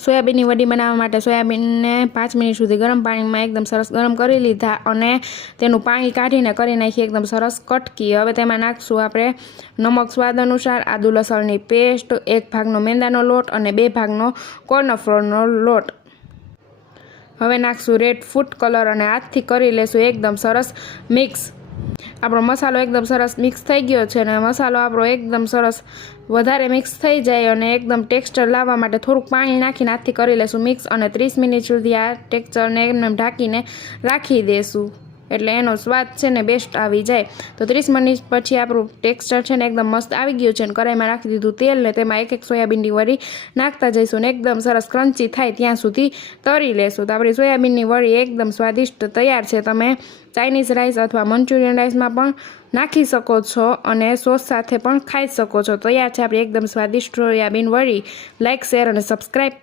સોયાબીનની વડી બનાવવા માટે સોયાબીનને 5 મિનિટ સુધી ગરમ પાણીમાં એકદમ સરસ ગરમ કરી લીધા અને તેનું પાણી કાઢીને કરી નાખી એકદમ સરસ કટકી। હવે તેમાં નાખશું આપણે નમક સ્વાદ અનુસાર, આદુ લસણની પેસ્ટ, 1 ભાગનો મેંદાનો લોટ અને 2 ભાગનો કોર્નફ્લોરનો લોટ। હવે નાખશું રેડ ફૂડ કલર અને હાથથી કરી લેશું એકદમ સરસ મિક્સ। આપણો મસાલો એકદમ સરસ મિક્સ થઈ ગયો છે અને મસાલો આપણો એકદમ સરસ વધારે મિક્સ થઈ જાય અને એકદમ ટેક્સચર લાવવા માટે થોડુંક પાણી નાખીને હાથથી કરી લેશું મિક્સ અને 30 મિનિટ સુધી આ ટેક્સચરને એકદમ ઢાંકીને રાખી દેશું એટલે એનો સ્વાદ છે ને બેસ્ટ આવી જાય। તો 30 મિનિટ પછી આપણું ટેક્સચર છે ને એકદમ મસ્ત આવી ગયું છે અને કઢાઈમાં રાખી દીધું તેલ ને તેમાં એક સોયાબીનની વડી નાખતા જઈશું ને એકદમ સરસ ક્રન્ચી થાય ત્યાં સુધી તળી લેશું। તો આપણી સોયાબીનની વડી એકદમ સ્વાદિષ્ટ તૈયાર છે। તમે ચાઇનીઝ રાઈસ અથવા મંચુરિયન રાઈસમાં પણ નાખી શકો છો અને સોસ સાથે પણ ખાઈ શકો છો। તૈયાર છે આપણી એકદમ સ્વાદિષ્ટ સોયાબીન વડી। લાઇક, શેર અને સબસ્ક્રાઈબ